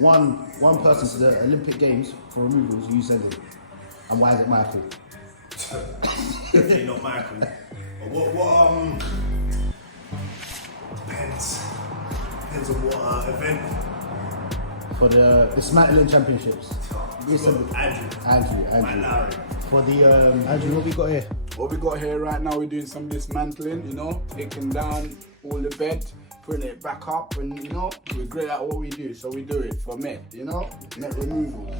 one person to the Olympic Games for removals, you said it. And why is it Michael? Definitely not Michael. What depends on what event. For the Dismantling Championships. Andrew. Larry. For the Andrew, what we got here? What we got here right now, we're doing some dismantling, you know, taking down all the bed, putting it back up, and you know, we're great at what we do, so we do it for Met, you know, Met Removals.